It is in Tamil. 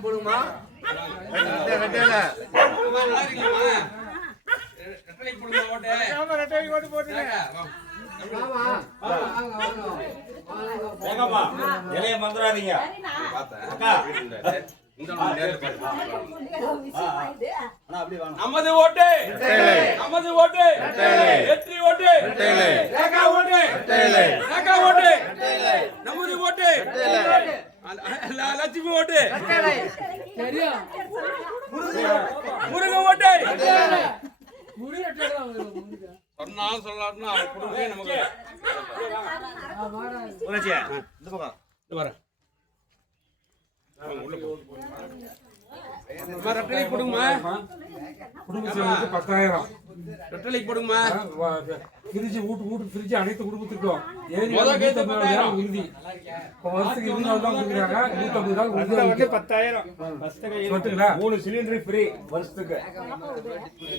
போடுமா இலைய மந்திராதீங்க. நமது ஓட்டு நமது ஓட்டு வெற்றி ஓட்டு ரேகா ஓட்டு ரேகா ஓட்டு நமது ஓட்டு லட்சுமி ஓட்டு முருக ஓட்டு சொன்னாலும் சொல்லாட்னா குடும்பமே நமக்கு ரெட்டலை போடுமா குடும்பத்திற்கு 10,000 ரெட்டலை போடுமா பிரிச்சு வீட்டு பிரிச்சு அனைத்து குடும்பத்திற்கும் உறுதி வருஷத்துக்கு 20 தான் கொடுக்குறாங்க 150 10,000 3 சிலிண்டர் ஃப்ரீ வருஷத்துக்கு